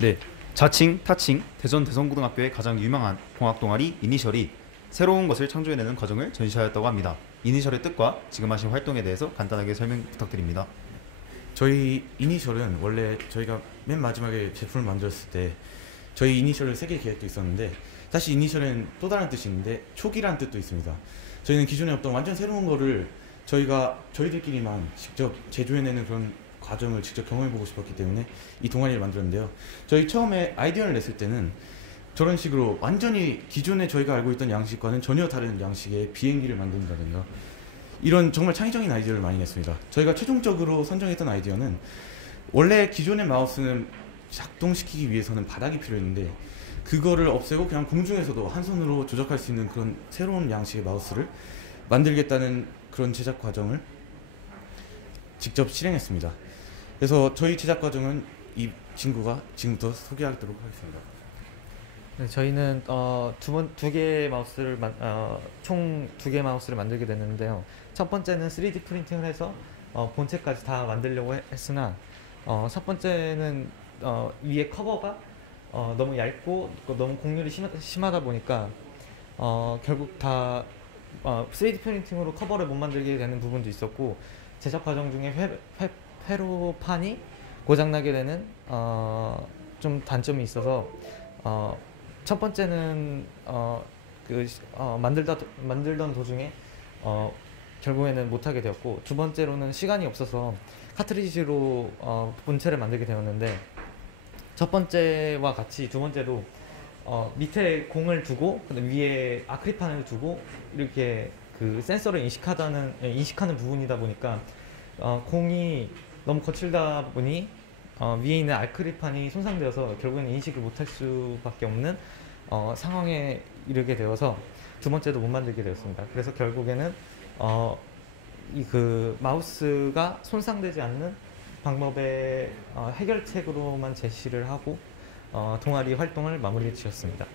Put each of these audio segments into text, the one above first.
네, 자칭, 타칭, 대전 대성고등학교의 가장 유명한 공학 동아리 이니셜이 새로운 것을 창조해내는 과정을 전시하였다고 합니다. 이니셜의 뜻과 지금 하신 활동에 대해서 간단하게 설명 부탁드립니다. 저희 이니셜은 원래 저희가 맨 마지막에 제품을 만들었을 때 저희 이니셜을 새길 계획도 있었는데, 사실 이니셜은 또 다른 뜻이 있는데 초기라는 뜻도 있습니다. 저희는 기존에 없던 완전 새로운 거를 저희들끼리만 직접 제조해내는 그런 과정을 직접 경험해보고 싶었기 때문에 이 동아리를 만들었는데요. 저희 처음에 아이디어를 냈을 때는 저런 식으로 완전히 기존에 저희가 알고 있던 양식과는 전혀 다른 양식의 비행기를 만든다든가 이런 정말 창의적인 아이디어를 많이 냈습니다. 저희가 최종적으로 선정했던 아이디어는 원래 기존의 마우스는 작동시키기 위해서는 바닥이 필요했는데 그거를 없애고 그냥 공중에서도 한 손으로 조작할 수 있는 그런 새로운 양식의 마우스를 만들겠다는 그런 제작 과정을 직접 실행했습니다. 그래서 저희 제작 과정은 이 친구가 지금부터 소개하도록 하겠습니다. 네, 저희는 총 두 개 마우스를 만들게 됐는데요. 첫 번째는 3D 프린팅을 해서 본체까지 다 만들려고 했으나 첫 번째는 위에 커버가 너무 얇고 너무 곡률이 심하다 보니까 결국 다 3D 프린팅으로 커버를 못 만들게 되는 부분도 있었고, 제작 과정 중에 회로판이 고장나게 되는 좀 단점이 있어서 첫 번째는 만들던 도중에 결국에는 못하게 되었고, 두 번째로는 시간이 없어서 카트리지로 본체를 만들게 되었는데, 첫 번째와 같이 두 번째도 밑에 공을 두고 위에 아크릴판을 두고 이렇게 그 센서를 인식하는 부분이다 보니까 공이 너무 거칠다 보니 위에 있는 아크릴판이 손상되어서 결국에는 인식을 못할 수밖에 없는 상황에 이르게 되어서 두 번째도 못 만들게 되었습니다. 그래서 결국에는 그 마우스가 손상되지 않는 방법의 해결책으로만 제시를 하고 동아리 활동을 마무리 지었습니다.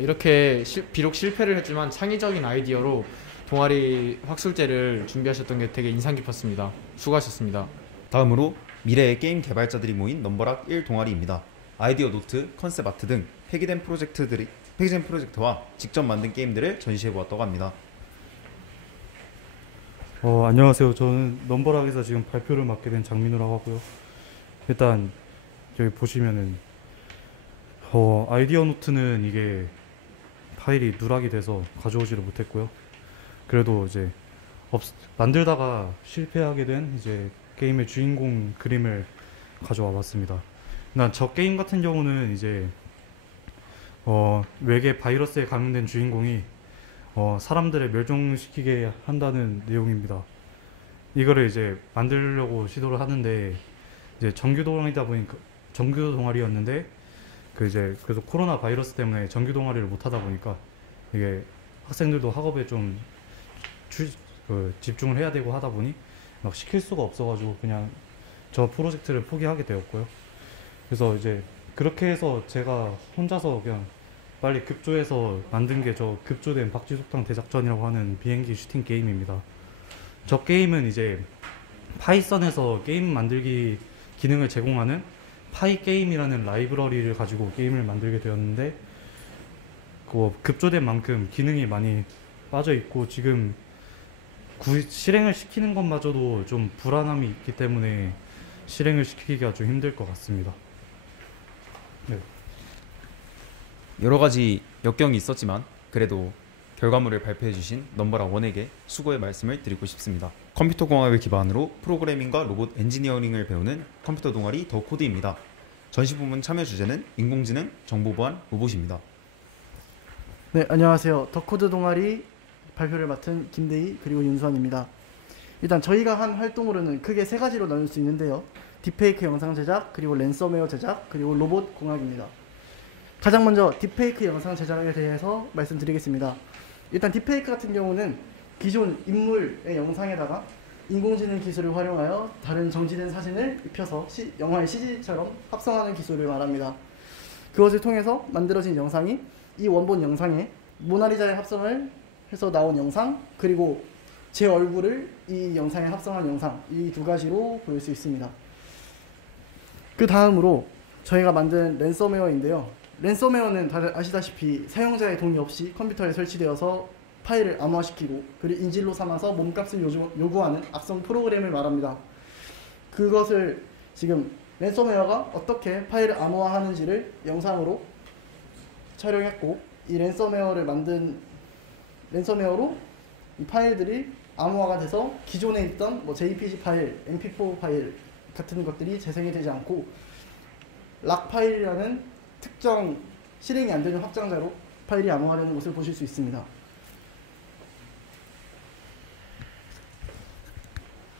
이렇게 비록 실패를 했지만 창의적인 아이디어로 동아리 학술제를 준비하셨던 게 되게 인상 깊었습니다. 수고하셨습니다. 다음으로 미래의 게임 개발자들이 모인 넘버락 1 동아리입니다. 아이디어 노트, 컨셉 아트 등 폐기된 프로젝트와 직접 만든 게임들을 전시해보았다고 합니다. 안녕하세요. 저는 넘버락에서 지금 발표를 맡게 된 장민우라고 하고요. 일단 여기 보시면은 아이디어 노트는 이게 파일이 누락이 돼서 가져오지를 못했고요. 그래도 이제 만들다가 실패하게 된 이제 게임의 주인공 그림을 가져와 봤습니다. 난 저 게임 같은 경우는 이제 외계 바이러스에 감염된 주인공이 사람들을 멸종시키게 한다는 내용입니다. 이거를 이제 만들려고 시도를 하는데, 이제 정규 동아리였는데 그래서 코로나 바이러스 때문에 정규 동아리를 못 하다 보니까 이게 학생들도 학업에 좀 집중을 해야 되고 하다 보니 막 시킬 수가 없어가지고 그냥 저 프로젝트를 포기하게 되었고요. 그래서 이제 그렇게 해서 제가 혼자서 그냥 빨리 급조해서 만든 게 저 급조된 박쥐속탕 대작전이라고 하는 비행기 슈팅 게임입니다. 저 게임은 이제 파이썬에서 게임 만들기 기능을 제공하는 파이게임이라는 라이브러리를 가지고 게임을 만들게 되었는데, 급조된 만큼 기능이 많이 빠져 있고 지금 실행을 시키는 것마저도 좀 불안함이 있기 때문에 실행을 시키기가 좀 힘들 것 같습니다. 네. 여러 가지 역경이 있었지만 그래도 결과물을 발표해 주신 넘버락 원에게 수고의 말씀을 드리고 싶습니다. 컴퓨터 공학을 기반으로 프로그래밍과 로봇 엔지니어링을 배우는 컴퓨터 동아리 더 코드입니다. 전시 부문 참여 주제는 인공지능, 정보보안, 로봇입니다. 네, 안녕하세요. 더 코드 동아리 발표를 맡은 김대희 그리고 윤수환입니다. 일단 저희가 한 활동으로는 크게 세 가지로 나눌 수 있는데요. 딥페이크 영상 제작, 그리고 랜섬웨어 제작, 그리고 로봇 공학입니다. 가장 먼저 딥페이크 영상 제작에 대해서 말씀드리겠습니다. 일단 딥페이크 같은 경우는 기존 인물의 영상에다가 인공지능 기술을 활용하여 다른 정지된 사진을 입혀서 영화의 CG처럼 합성하는 기술을 말합니다. 그것을 통해서 만들어진 영상이 이 원본 영상에 모나리자의 합성을 해서 나온 영상, 그리고 제 얼굴을 이 영상에 합성한 영상, 이 두 가지로 보일 수 있습니다. 그 다음으로 저희가 만든 랜섬웨어인데요. 랜섬웨어는 다들 아시다시피 사용자의 동의 없이 컴퓨터에 설치되어서 파일을 암호화시키고 그리고 인질로 삼아서 몸값을 요구하는 악성 프로그램을 말합니다. 그것을 지금 랜섬웨어가 어떻게 파일을 암호화하는지를 영상으로 촬영했고, 이 랜섬웨어를 만든 랜섬웨어로 이 파일들이 암호화가 돼서 기존에 있던 뭐 JPG 파일, MP4 파일 같은 것들이 재생이 되지 않고 락 파일이라는 특정 실행이 안 되는 확장자로 파일이 암호화되는 것을 보실 수 있습니다.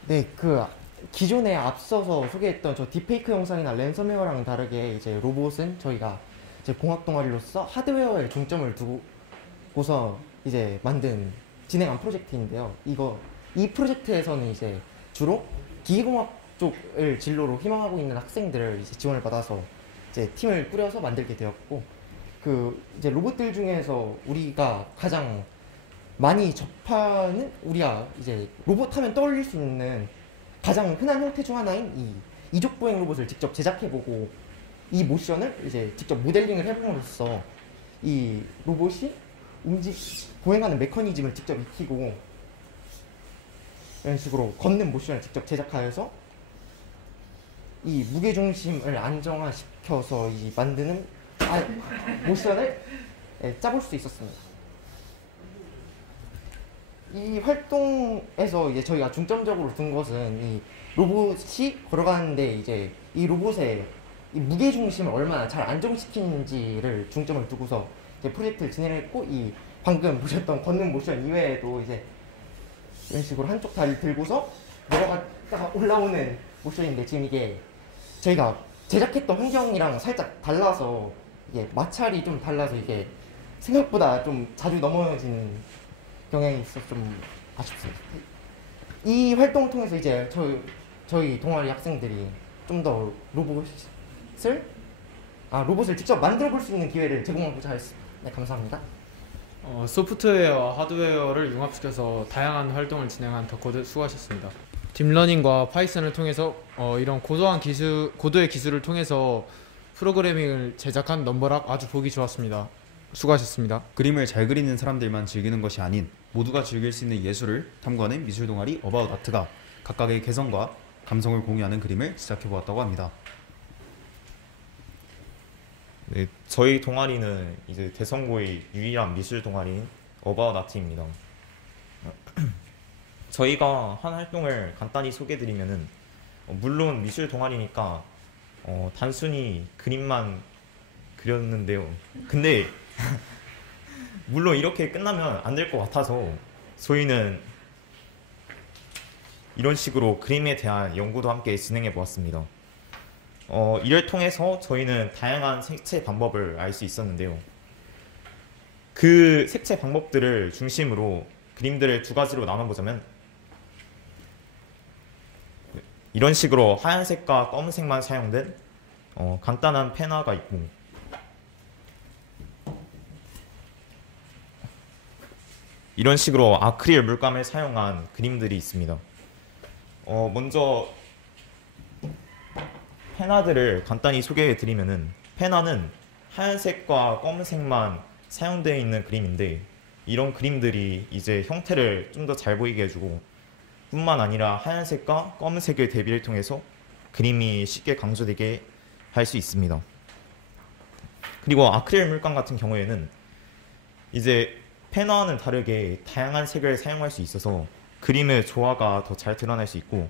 네, 그 기존에 앞서서 소개했던 저 딥페이크 영상이나 랜섬웨어랑은 다르게 이제 로봇은 저희가 이제 공학 동아리로서 하드웨어에 중점을 두고서 이제 진행한 프로젝트인데요. 이 프로젝트에서는 이제 주로 기계공학 쪽을 진로로 희망하고 있는 학생들을 이제 지원을 받아서 이제 팀을 꾸려서 만들게 되었고, 그 이제 로봇들 중에서 우리가 가장 많이 접하는, 우리가 이제 로봇 하면 떠올릴 수 있는 가장 흔한 형태 중 하나인 이 이족 보행 로봇을 직접 제작해보고 이 모션을 이제 직접 모델링을 해봄으로써 이 로봇이 보행하는 메커니즘을 직접 익히고 이런 식으로 걷는 모션을 직접 제작하여서 이 무게중심을 안정화시켜서 만드는 모션을 짜볼 수 있었습니다. 이 활동에서 이제 저희가 중점적으로 둔 것은 이 로봇이 걸어가는데 이제 이 로봇의 이 무게 중심을 얼마나 잘 안정시키는지를 중점을 두고서 이제 프로젝트를 진행했고, 이 방금 보셨던 걷는 모션 이외에도 이제 이런 식으로 한쪽 다리를 들고서 내려갔다가 올라오는 모션인데, 지금 이게 저희가 제작했던 환경이랑 살짝 달라서 이게 마찰이 좀 달라서 이게 생각보다 좀 자주 넘어지는 경향이 있어서 좀 아쉽습니다. 이 활동을 통해서 이제 저희 동아리 학생들이 좀 더 로봇을 직접 만들어 볼 수 있는 기회를 제공하고자 했습니다. 네, 감사합니다. 소프트웨어와 하드웨어를 융합시켜서 다양한 활동을 진행한 덕코드 수고하셨습니다. 딥러닝과 파이썬을 통해서 이런 고도의 기술을 통해서 프로그래밍을 제작한 넘버락 아주 보기 좋았습니다. 수고하셨습니다. 그림을 잘 그리는 사람들만 즐기는 것이 아닌 모두가 즐길 수 있는 예술을 탐구하는 미술 동아리 어바웃 아트가 각각의 개성과 감성을 공유하는 그림을 제작해 보았다고 합니다. 네, 저희 동아리는 이제 대성고의 유일한 미술 동아리인 어바웃 아트입니다. 저희가 한 활동을 간단히 소개해드리면은 물론 미술 동아리니까 단순히 그림만 그렸는데요. 근데 물론 이렇게 끝나면 안 될 것 같아서 저희는 이런 식으로 그림에 대한 연구도 함께 진행해 보았습니다. 이를 통해서 저희는 다양한 색채 방법을 알 수 있었는데요. 그 색채 방법들을 중심으로 그림들을 두 가지로 나눠보자면, 이런 식으로 하얀색과 검은색만 사용된 간단한 펜화가 있고, 이런 식으로 아크릴 물감을 사용한 그림들이 있습니다. 먼저 펜화들을 간단히 소개해 드리면은, 펜화는 하얀색과 검은색만 사용되어 있는 그림인데, 이런 그림들이 이제 형태를 좀 더 잘 보이게 해주고 뿐만 아니라 하얀색과 검은색의 대비를 통해서 그림이 쉽게 강조되게 할 수 있습니다. 그리고 아크릴 물감 같은 경우에는 이제 펜화와는 다르게 다양한 색을 사용할 수 있어서 그림의 조화가 더 잘 드러날 수 있고,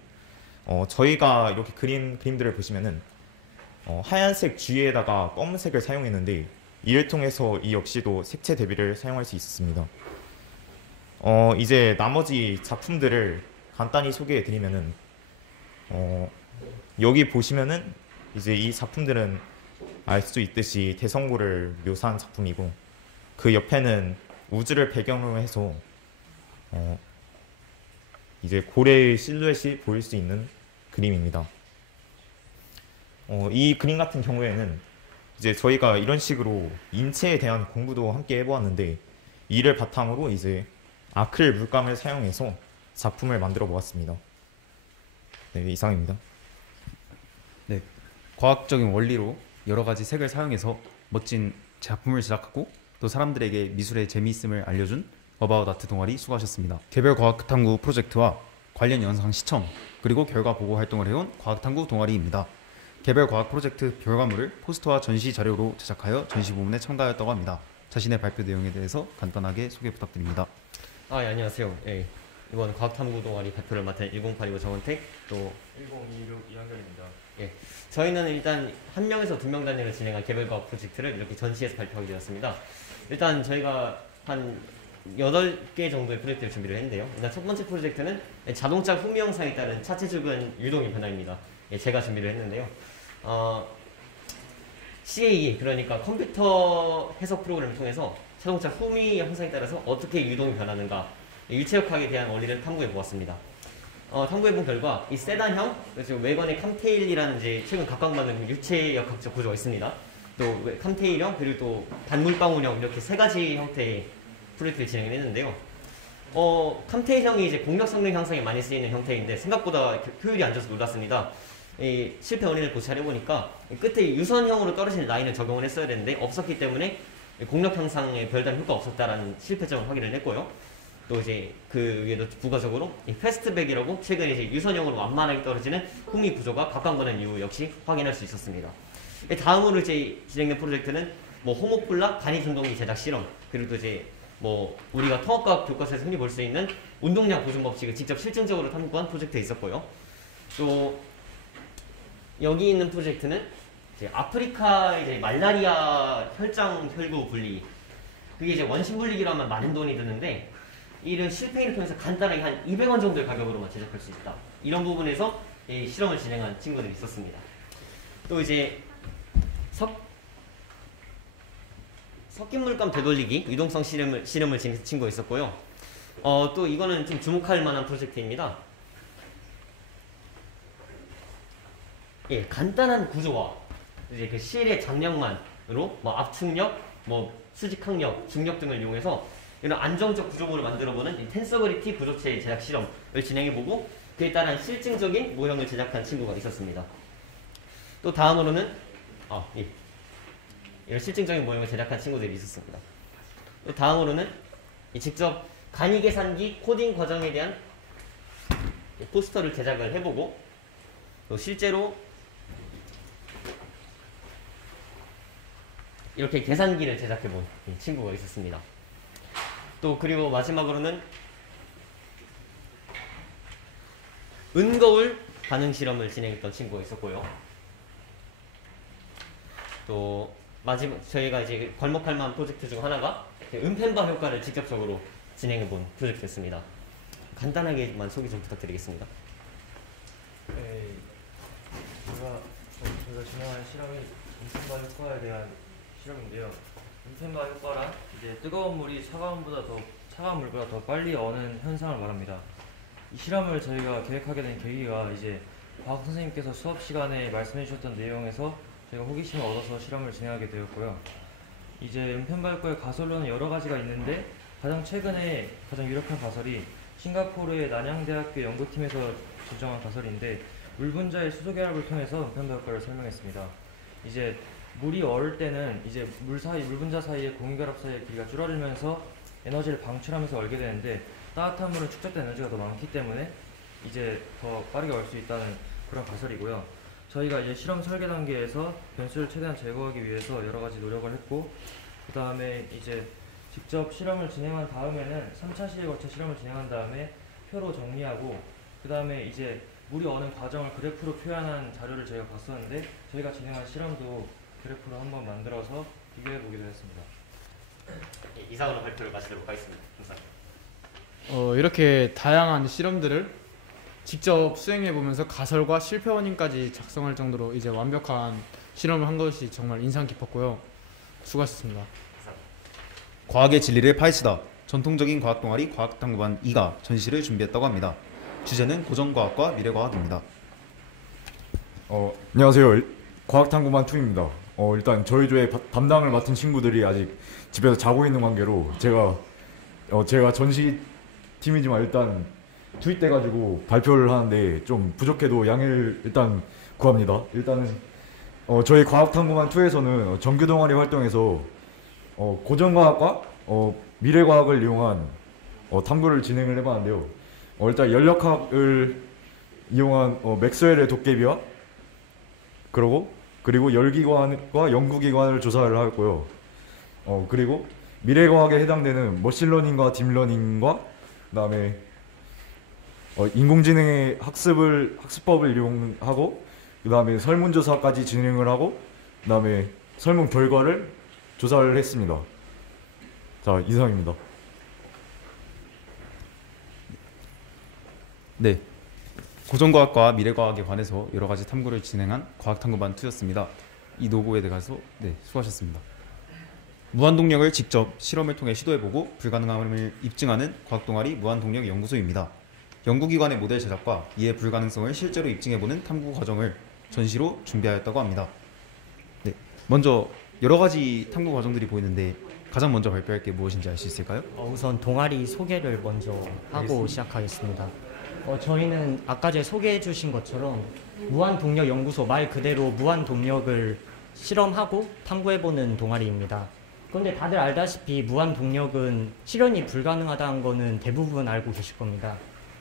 저희가 이렇게 그림들을 보시면은 하얀색 주위에다가 검은색을 사용했는데, 이를 통해서 이 역시도 색채 대비를 사용할 수 있습니다. 이제 나머지 작품들을 간단히 소개해 드리면은, 여기 보시면은 이제 이 작품들은 알 수 있듯이 대성고를 묘사한 작품이고, 그 옆에는 우주를 배경으로 해서 이제 고래의 실루엣이 보일 수 있는 그림입니다. 이 그림 같은 경우에는 이제 저희가 이런 식으로 인체에 대한 공부도 함께 해보았는데, 이를 바탕으로 이제 아크릴 물감을 사용해서 작품을 만들어 보았습니다. 네, 이상입니다. 과학적인 원리로 여러 가지 색을 사용해서 멋진 작품을 제작하고 또 사람들에게 미술의 재미있음을 알려준 어바웃 아트 동아리 수고하셨습니다. 개별 과학탐구 프로젝트와 관련 영상 시청 그리고 결과 보고 활동을 해온 과학탐구 동아리입니다. 개별 과학 프로젝트 결과물을 포스터와 전시 자료로 제작하여 전시 부문에 참가하였다고 합니다. 자신의 발표 내용에 대해서 간단하게 소개 부탁드립니다. 예, 안녕하세요. 예, 이번 과학탐구 동아리 발표를 맡은 1085 정원택 또 1026 이한결입니다. 예, 저희는 일단 한 명에서 두 명 단위로 진행한 개별 과학 프로젝트를 이렇게 전시해서 발표하게 되었습니다. 일단 저희가 한 8개 정도의 프로젝트를 준비를 했는데요. 일단 첫 번째 프로젝트는 자동차 후미 영상에 따른 차체 주변 유동의 변화입니다. 예, 제가 준비를 했는데요. CAE 그러니까 컴퓨터 해석 프로그램을 통해서 자동차 후미 형상에 따라서 어떻게 유동이 변하는가 유체역학에 대한 원리를 탐구해 보았습니다. 탐구해 본 결과 이 세단형 그래서 외관의 캄테일이라는 이제 최근 각광받는 유체역학적 구조가 있습니다. 또 캄테일형 그리고 또 단물방울형 이렇게 세 가지 형태의 프로젝트를 진행을 했는데요. 캄테일형이 이제 공력 성능 향상에 많이 쓰이는 형태인데 생각보다 효율이 안 좋아서 놀랐습니다. 이 실패 원인을 고찰해 보니까 끝에 유선형으로 떨어지는 라인을 적용을 했어야 되는데 없었기 때문에 공력 향상에 별다른 효과가 없었다라는 실패점을 확인을 했고요. 또 이제 그 위에도 부가적으로 이 패스트백이라고 최근에 이제 유선형으로 완만하게 떨어지는 후미 구조가 각광받는 이유 역시 확인할 수 있었습니다. 다음으로 이제 진행된 프로젝트는 뭐 호모플라 간이 전동기 제작 실험 그리고 또 이제 뭐 우리가 통합과학 교과서에서 흔히 볼 수 있는 운동량 보존 법칙을 직접 실증적으로 탐구한 프로젝트에 있었고요. 또 여기 있는 프로젝트는 이제 아프리카 이제 말라리아 혈장 혈구 분리 그게 이제 원심 분리기로 하면 많은 돈이 드는데 이런 실패인을 통해서 간단하게 한 200원 정도의 가격으로만 제작할 수 있다. 이런 부분에서 이 실험을 진행한 친구들이 있었습니다. 또 이제 섞인 물감 되돌리기 유동성 실험을 진행한 친구가 있었고요. 또 이거는 좀 주목할 만한 프로젝트입니다. 예, 간단한 구조와 이제 그 실의 장력만으로 뭐 압축력, 뭐 수직항력, 중력 등을 이용해서 이런 안정적 구조물을 만들어보는 텐서그리티 구조체 제작 실험을 진행해보고 그에 따른 실증적인 모형을 제작한 친구가 있었습니다. 또 다음으로는 이런 실증적인 모형을 제작한 친구들이 있었습니다. 또 다음으로는 직접 간이 계산기 코딩 과정에 대한 포스터를 제작을 해보고 또 실제로 이렇게 계산기를 제작해본 친구가 있었습니다. 또 그리고 마지막으로는 은거울 반응 실험을 진행했던 친구가 있었고요. 또 마지막 저희가 이제 괄목할 만한 프로젝트 중 하나가 은펜바 효과를 직접적으로 진행해본 프로젝트였습니다. 간단하게만 소개 좀 부탁드리겠습니다. 저희가 진행한 실험이 은펜바 효과에 대한 실험인데요. 은펜바 효과란 이제 뜨거운 물이 차가운 물보다 더 빨리 어는 현상을 말합니다. 이 실험을 저희가 계획하게 된 계기가 이제 과학 선생님께서 수업 시간에 말씀해 주셨던 내용에서 저희가 호기심을 얻어서 실험을 진행하게 되었고요. 이제 은펜바 효과의 가설로는 여러 가지가 있는데 가장 최근에 가장 유력한 가설이 싱가포르의 난양대학교 연구팀에서 제정한 가설인데 물 분자의 수소 결합을 통해서 은펜바 효과를 설명했습니다. 이제 물이 얼을 때는 이제 물 분자 사이의 공유결합 사이의 길이가 줄어들면서 에너지를 방출하면서 얼게 되는데 따뜻한 물은 축적된 에너지가 더 많기 때문에 이제 더 빠르게 얼 수 있다는 그런 가설이고요. 저희가 이제 실험 설계 단계에서 변수를 최대한 제거하기 위해서 여러 가지 노력을 했고 그 다음에 이제 직접 실험을 진행한 다음에는 3차 시에 거쳐 실험을 진행한 다음에 표로 정리하고 그 다음에 이제 물이 어는 과정을 그래프로 표현한 자료를 저희가 봤었는데 저희가 진행한 실험도 그래프로 한번 만들어서 비교해 보기도 했습니다. 이상으로 발표를 마치도록 하겠습니다. 감사합니다. 이렇게 다양한 실험들을 직접 수행해보면서 가설과 실패 원인까지 작성할 정도로 이제 완벽한 실험을 한 것이 정말 인상 깊었고요. 수고하셨습니다. 과학의 진리를 파헤치다. 전통적인 과학 동아리 과학탐구반 2가 전시를 준비했다고 합니다. 주제는 고전과학과 미래과학입니다. 안녕하세요. 과학탐구반 2입니다. 일단 저희 조의 담당을 맡은 친구들이 아직 집에서 자고 있는 관계로 제가 전시 팀이지만 일단 투입돼가지고 발표를 하는데 좀 부족해도 양해를 일단 구합니다. 일단은 저희 과학탐구반 2에서는 정규 동아리 활동에서 고전과학과 미래과학을 이용한 탐구를 진행을 해봤는데요. 일단 연력학을 이용한 맥스웰의 도깨비와 그리고 열기관과 연구기관을 조사를 하였고요. 그리고 미래과학에 해당되는 머신러닝과 딥러닝과 그다음에 인공지능의 학습법을 이용하고 그다음에 설문조사까지 진행을 하고 그다음에 설문 결과를 조사를 했습니다. 자, 이상입니다. 네, 고전과학과 미래과학에 관해서 여러 가지 탐구를 진행한 과학탐구반 2였습니다. 이 노고에 대해서 수고하셨습니다. 무한동력을 직접 실험을 통해 시도해보고 불가능함을 입증하는 과학동아리 무한동력연구소입니다. 연구기관의 모델 제작과 이의 불가능성을 실제로 입증해보는 탐구 과정을 전시로 준비하였다고 합니다. 네, 먼저 여러 가지 탐구 과정들이 보이는데 가장 먼저 발표할 게 무엇인지 알 수 있을까요? 우선 동아리 소개를 먼저 하고 시작하겠습니다. 저희는 아까 전에 소개해 주신 것처럼 무한동력연구소 말 그대로 무한동력을 실험하고 탐구해보는 동아리입니다. 그런데 다들 알다시피 무한동력은 실현이 불가능하다는 거는 대부분 알고 계실 겁니다.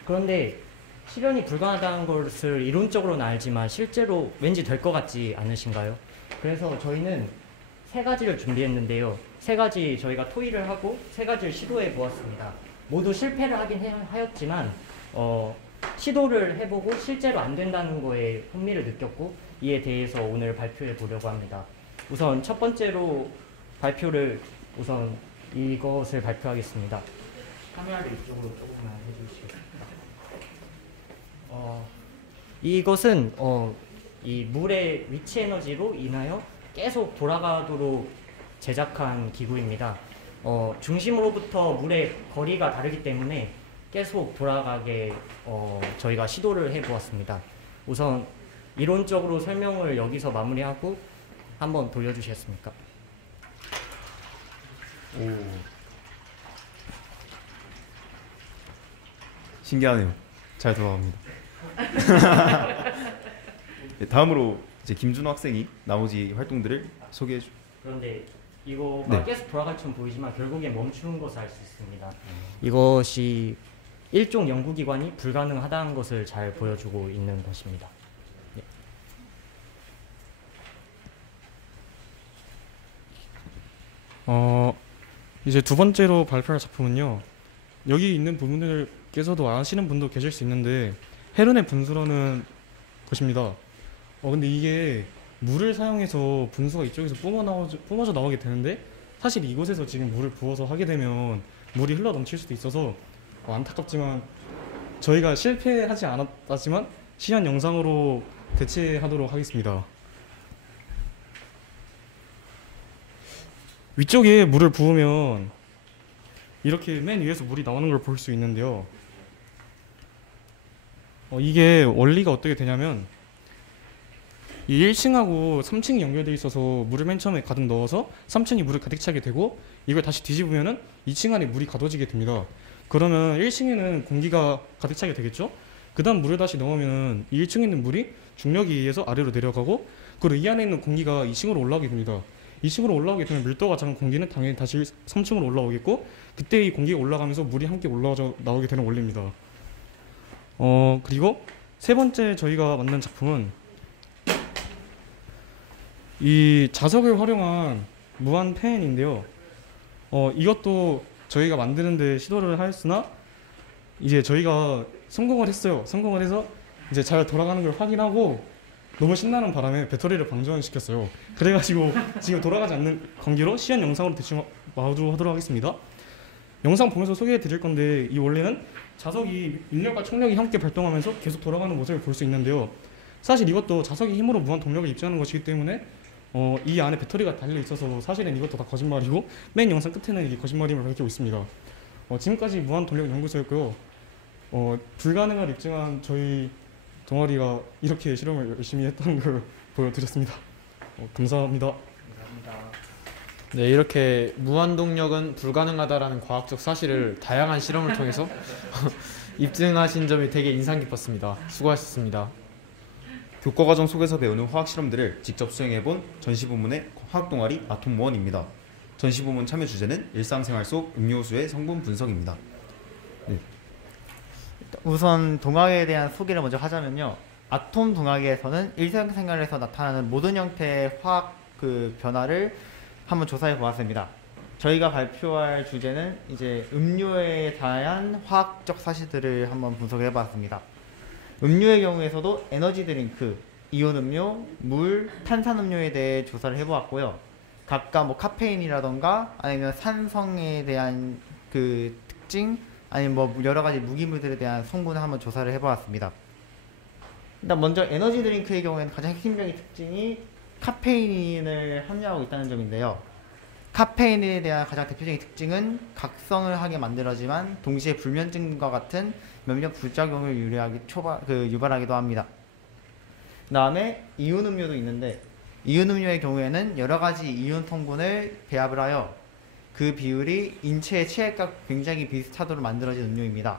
그런데 실현이 불가능하다는 것을 이론적으로는 알지만 실제로 왠지 될 것 같지 않으신가요? 그래서 저희는 3가지를 준비했는데요. 3가지 저희가 토의를 하고 3가지를 시도해 보았습니다. 모두 실패를 하긴 하였지만 시도를 해보고 실제로 안 된다는 거에 흥미를 느꼈고 이에 대해서 오늘 발표해 보려고 합니다. 우선 첫 번째로 우선 이것을 발표하겠습니다. 카메라를 이쪽으로 조금만 해주시겠습니다. 이것은 이 물의 위치 에너지로 인하여 계속 돌아가도록 제작한 기구입니다. 중심으로부터 물의 거리가 다르기 때문에 계속 돌아가게 저희가 시도를 해보았습니다. 우선 이론적으로 설명을 여기서 마무리하고 한번 돌려주시겠습니까? 신기하네요. 잘 돌아갑니다. 네, 다음으로 이제 김준호 학생이 나머지 활동들을 소개해 주. 그런데 이거가 계속 돌아갈 줄 보이지만 결국에 멈추는 것을 알 수 있습니다. 이것이 일종 연구기관이 불가능하다는 것을 잘 보여주고 있는 것입니다. 네. 이제 두 번째로 발표할 작품은요. 여기 있는 분들께서도 아시는 분도 계실 수 있는데 헤른의 분수라는 것입니다. 근데 이게 물을 사용해서 분수가 이쪽에서 뿜어져 나오게 되는데 사실 이곳에서 지금 물을 부어서 하게 되면 물이 흘러 넘칠 수도 있어서 안타깝지만 저희가 실패하지 않았지만 시연 영상으로 대체하도록 하겠습니다. 위쪽에 물을 부으면 이렇게 맨 위에서 물이 나오는 걸 볼 수 있는데요. 이게 원리가 어떻게 되냐면 이 1층하고 3층이 연결되어 있어서 물을 맨 처음에 가득 넣어서 3층이 물을 가득 차게 되고 이걸 다시 뒤집으면은 2층 안에 물이 가둬지게 됩니다. 그러면 1층에는 공기가 가득 차게 되겠죠? 그 다음 물을 다시 넣으면 이 1층에 있는 물이 중력에 의해서 아래로 내려가고 그리고 이 안에 있는 공기가 2층으로 올라오게 됩니다. 2층으로 올라오게 되면 밀도가 작은 공기는 당연히 다시 3층으로 올라오겠고 그때 이 공기가 올라가면서 물이 함께 올라와서 나오게 되는 원리입니다. 그리고 세 번째 저희가 만든 작품은 이 자석을 활용한 무한 펜인데요. 이것도 저희가 만드는데 시도를 하였으나 이제 저희가 성공을 했어요. 성공을 해서 이제 잘 돌아가는 걸 확인하고 너무 신나는 바람에 배터리를 방전시켰어요. 그래가지고 지금 돌아가지 않는 관계로 시연 영상으로 대충 마주하도록 하겠습니다. 영상 보면서 소개해 드릴 건데 이 원리는 자석이 인력과冲력이 함께 발동하면서 계속 돌아가는 모습을 볼 수 있는데요. 사실 이것도 자석의 힘으로 무한 동력을 입증하는 것이기 때문에 이 안에 배터리가 달려 있어서 사실은 이것도 다 거짓말이고 맨 영상 끝에는 이게 거짓말임을 밝히고 있습니다. 지금까지 무한 동력 연구소였고요. 불가능을 입증한 저희 동아리가 이렇게 실험을 열심히 했다는 걸 보여드렸습니다. 감사합니다. 네, 이렇게 무한동력은 불가능하다라는 과학적 사실을 다양한 실험을 통해서 입증하신 점이 되게 인상 깊었습니다. 수고하셨습니다. 교과과정 속에서 배우는 화학 실험들을 직접 수행해본 전시부문의 화학동아리 아톰1입니다. 전시부문 참여 주제는 일상생활 속 음료수의 성분 분석입니다. 우선 동학에 대한 소개를 먼저 하자면요. 아톰 동학에서는 일상생활에서 나타나는 모든 형태의 화학 변화를 한번 조사해 보았습니다. 저희가 발표할 주제는 이제 음료에 대한 화학적 사실들을 한번 분석해 봤습니다. 음료의 경우에서도 에너지 드링크, 이온 음료, 물, 탄산 음료에 대해 조사를 해보았고요. 각각 뭐 카페인이라던가 아니면 산성에 대한 특징, 아니면 뭐 여러 가지 무기물들에 대한 성분을 한번 조사를 해보았습니다. 일단 먼저 에너지 드링크의 경우에는 가장 핵심적인 특징이 카페인을 함유하고 있다는 점인데요. 카페인에 대한 가장 대표적인 특징은 각성을 하게 만들어지만 동시에 불면증과 같은 몇몇 부작용을 유발하기도 합니다. 그 다음에 이온 음료도 있는데 이온 음료의 경우에는 여러 가지 이온 성분을 배합을 하여 그 비율이 인체의 체액과 굉장히 비슷하도록 만들어진 음료입니다.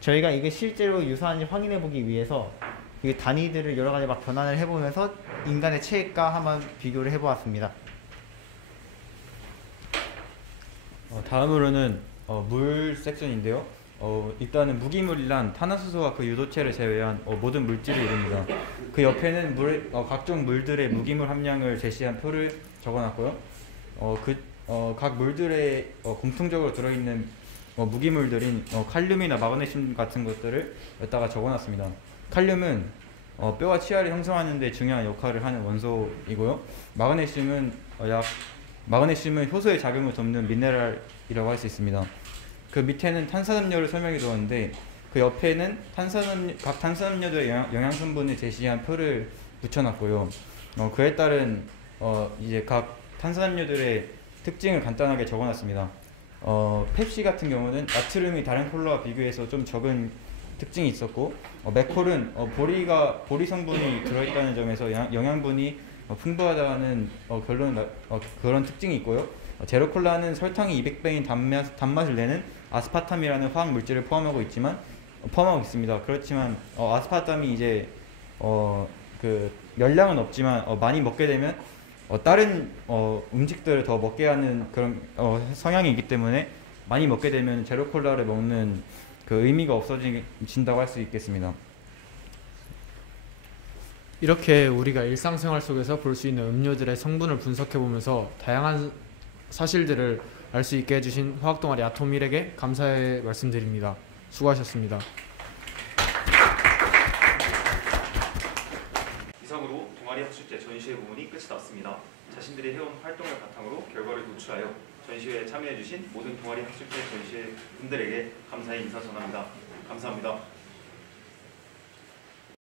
저희가 이게 실제로 유사한지 확인해 보기 위해서 이 단위들을 여러 가지 막 변환을 해보면서 인간의 체액과 한번 비교를 해보았습니다. 다음으로는 물 섹션인데요. 일단은 무기물이란 탄화수소와 그 유도체를 제외한 모든 물질을 이룹니다. 그 옆에는 각종 물들의 무기물 함량을 제시한 표를 적어놨고요. 각 물들의 공통적으로 들어있는 무기물들인 칼륨이나 마그네슘 같은 것들을 여기다가 적어놨습니다. 칼륨은 뼈와 치아를 형성하는 데 중요한 역할을 하는 원소이고요. 마그네슘은 효소의 작용을 돕는 미네랄이라고 할 수 있습니다. 그 밑에는 탄산음료를 설명해 두었는데 그 옆에는 각 탄산음료들의 영양성분을 제시한 표를 붙여놨고요. 그에 따른 이제 각 탄산음료들의 특징을 간단하게 적어놨습니다. 펩시 같은 경우는 나트륨이 다른 콜라와 비교해서 좀 적은 특징이 있었고, 맥콜은 보리 성분이 들어있다는 점에서 영양분이 풍부하다는 그런 특징이 있고요. 제로콜라는 설탕이 200배인 단맛을 내는 아스파탐이라는 화학 물질을 포함하고 있습니다. 그렇지만 아스파탐이 이제 열량은 없지만 많이 먹게 되면 다른 음식들을 더 먹게 하는 그런 성향이 있기 때문에 많이 먹게 되면 제로콜라를 먹는 그 의미가 없어진다고 할 수 있겠습니다. 이렇게 우리가 일상생활 속에서 볼 수 있는 음료들의 성분을 분석해보면서 다양한 사실들을 알 수 있게 해주신 화학동아리 아톰1에게 감사의 말씀드립니다. 수고하셨습니다. 이상으로 동아리 학술제 전시회 부문이 끝이 났습니다. 자신들이 해온 활동을 바탕으로 결과를 도출하여 전시회에 참여해주신 모든 동아리 학술제 전시회 분들에게 감사의 인사 전합니다. 감사합니다.